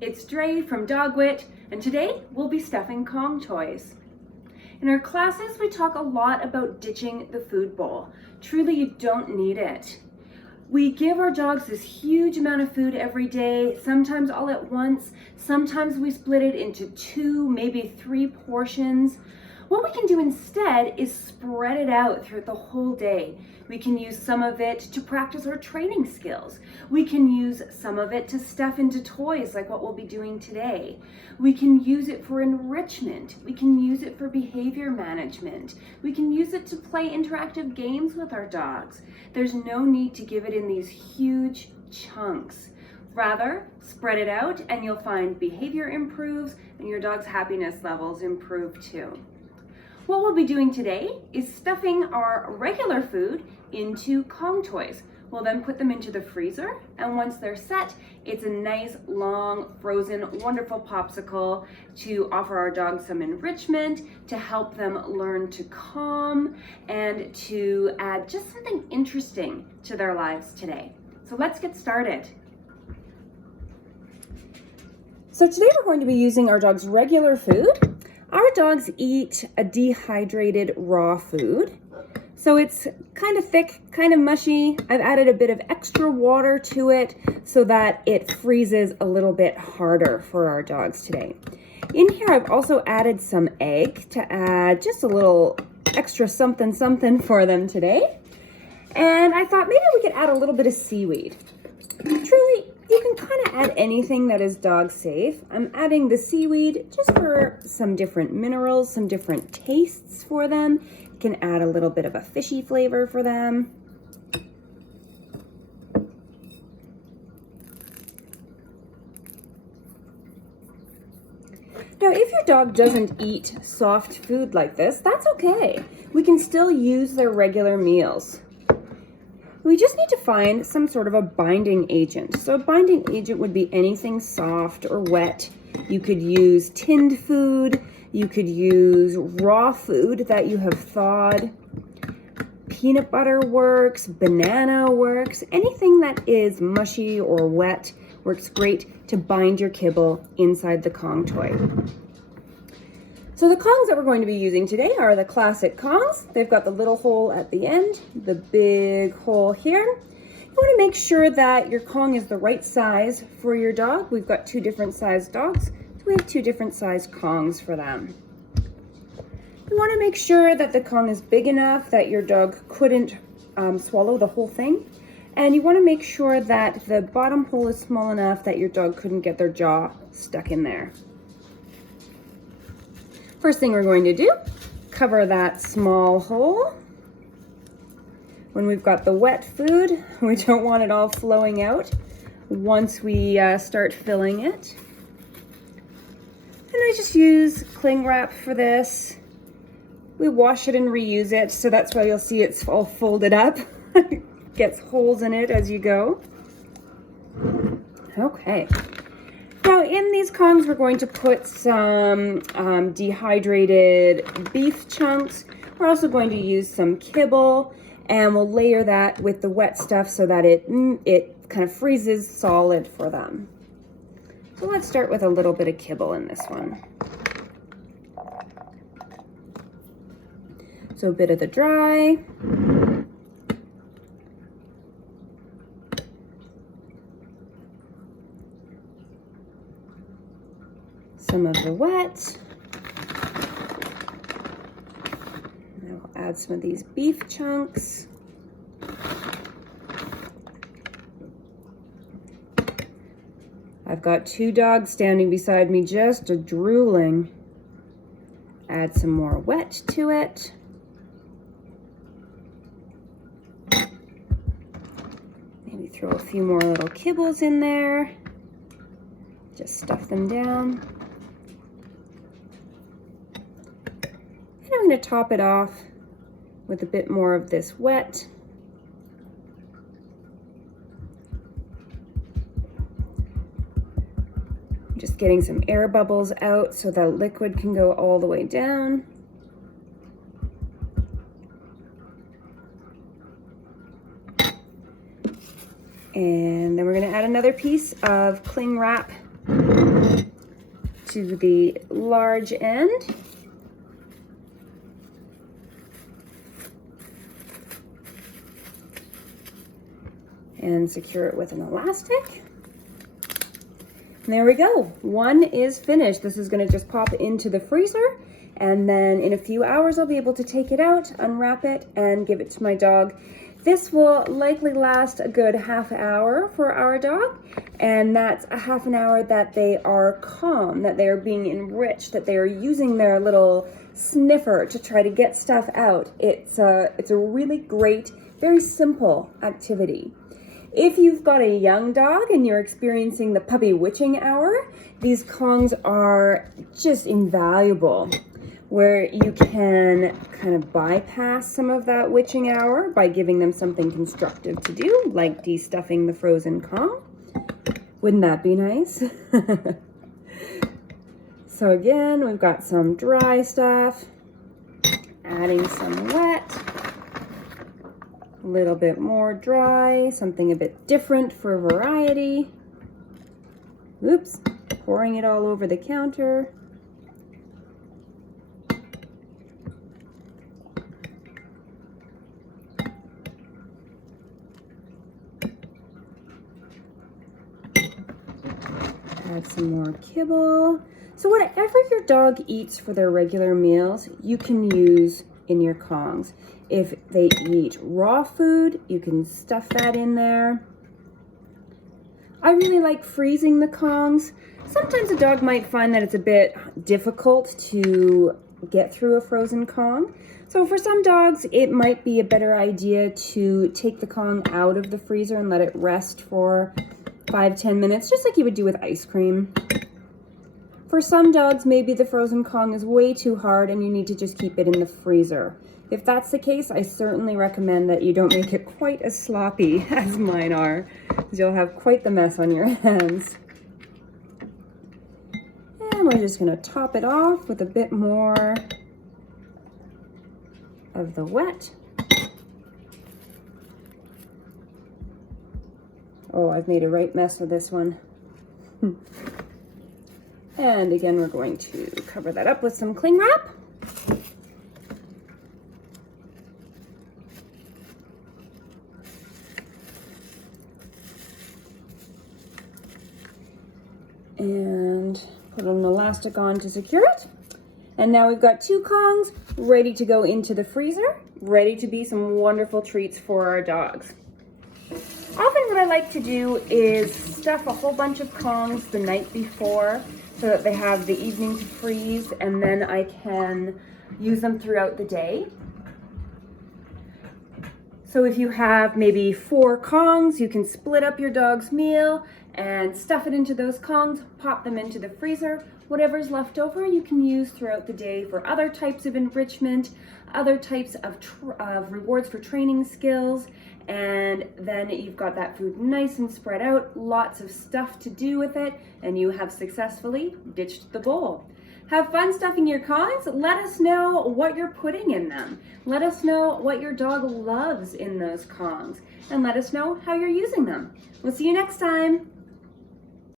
it's Dre from Dogwit, and today we'll be stuffing Kong toys. In our classes, we talk a lot about ditching the food bowl. Truly, you don't need it. We give our dogs this huge amount of food every day, sometimes all at once. Sometimes we split it into 2, maybe 3 portions. What we can do instead is spread it out throughout the whole day. We can use some of it to practice our training skills. We can use some of it to stuff into toys like what we'll be doing today. We can use it for enrichment. We can use it for behavior management. We can use it to play interactive games with our dogs. There's no need to give it in these huge chunks. Rather, spread it out and you'll find behavior improves and your dog's happiness levels improve too. What we'll be doing today is stuffing our regular food into Kong toys. We'll then put them into the freezer, and once they're set, it's a nice, long, frozen, wonderful popsicle to offer our dogs some enrichment, to help them learn to calm, and to add just something interesting to their lives today. So let's get started. So today we're going to be using our dog's regular food. Our dogs eat a dehydrated raw food. So it's kind of thick, kind of mushy. I've added a bit of extra water to it so that it freezes a little bit harder for our dogs today. In here, I've also added some egg to add just a little extra something for them today. And I thought maybe we could add a little bit of seaweed. Truly, you can kind of add anything that is dog safe. I'm adding the seaweed just for some different minerals, some different tastes for them. You can add a little bit of a fishy flavor for them. Now, if your dog doesn't eat soft food like this, that's okay. We can still use their regular meals. We just need to find some sort of a binding agent. So a binding agent would be anything soft or wet. You could use tinned food. You could use raw food that you have thawed. Peanut butter works, banana works. Anything that is mushy or wet works great to bind your kibble inside the Kong toy. So the Kongs that we're going to be using today are the classic Kongs. They've got the little hole at the end, the big hole here. You want to make sure that your Kong is the right size for your dog. We've got 2 different sized dogs, so we have 2 different sized Kongs for them. You want to make sure that the Kong is big enough that your dog couldn't swallow the whole thing. And you want to make sure that the bottom hole is small enough that your dog couldn't get their jaw stuck in there. First thing we're going to do, cover that small hole. When we've got the wet food, we don't want it all flowing out once we start filling it. And I just use cling wrap for this. We wash it and reuse it, so that's why you'll see it's all folded up. Gets holes in it as you go. Okay. Now in these Kongs, we're going to put some dehydrated beef chunks. We're also going to use some kibble, and we'll layer that with the wet stuff so that it kind of freezes solid for them. So let's start with a little bit of kibble in this one. So a bit of the dry. Some of the wet. And I'll add some of these beef chunks. I've got 2 dogs standing beside me just drooling. Add some more wet to it. Maybe throw a few more little kibbles in there. Just stuff them down. I'm going to top it off with a bit more of this wet. Just getting some air bubbles out so the liquid can go all the way down. And then we're going to add another piece of cling wrap to the large end. And secure it with an elastic. And there we go. One is finished. This is going to just pop into the freezer, and then in a few hours I'll be able to take it out, unwrap it, and give it to my dog. This will likely last a good half hour for our dog, and that's a half an hour that they are calm, that they are being enriched, that they are using their little sniffer to try to get stuff out. It's a really great, very simple activity. If you've got a young dog and you're experiencing the puppy witching hour, these Kongs are just invaluable, where you can kind of bypass some of that witching hour by giving them something constructive to do, like de-stuffing the frozen Kong. Wouldn't that be nice? So again, we've got some dry stuff, adding some wet, a little bit more dry, something a bit different for variety. Oops, pouring it all over the counter. Add some more kibble. So whatever your dog eats for their regular meals, you can use in your Kongs. If they eat raw food, you can stuff that in there. I really like freezing the Kongs. Sometimes a dog might find that it's a bit difficult to get through a frozen Kong. So for some dogs, it might be a better idea to take the Kong out of the freezer and let it rest for 5-10 minutes, just like you would do with ice cream. For some dogs, maybe the frozen Kong is way too hard and you need to just keep it in the freezer. If that's the case, I certainly recommend that you don't make it quite as sloppy as mine are, because you'll have quite the mess on your hands. And we're just going to top it off with a bit more of the wet. Oh, I've made a right mess with this one. And again, we're going to cover that up with some cling wrap. And put an elastic on to secure it. And now we've got 2 Kongs ready to go into the freezer, ready to be some wonderful treats for our dogs. Often what I like to do is stuff a whole bunch of Kongs the night before so that they have the evening to freeze, and then I can use them throughout the day. So if you have maybe 4 Kongs, you can split up your dog's meal and stuff it into those Kongs, pop them into the freezer. Whatever's left over you can use throughout the day for other types of enrichment, other types of rewards for training skills, and then you've got that food nice and spread out, lots of stuff to do with it, and you have successfully ditched the bowl. Have fun stuffing your Kongs. Let us know what you're putting in them. Let us know what your dog loves in those Kongs, and let us know how you're using them. We'll see you next time.